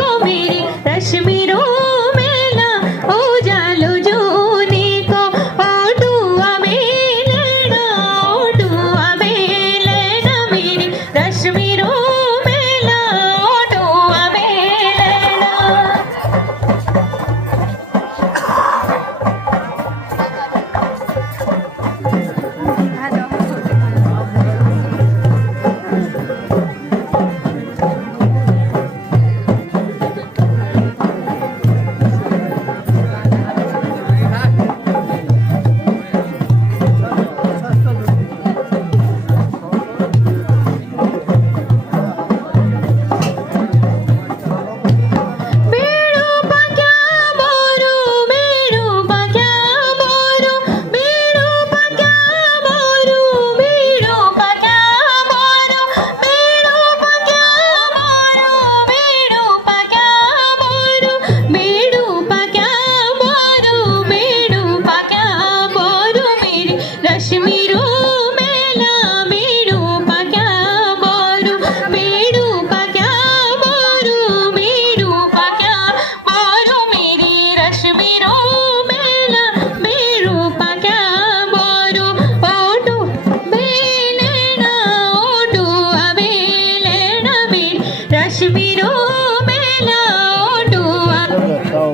को मेरी रश्मि रो मेला उजालो जूनी को ओटुआ मेलेना मेरी रश्मि रो मेला ओटुआ मेलेना रश्मि रो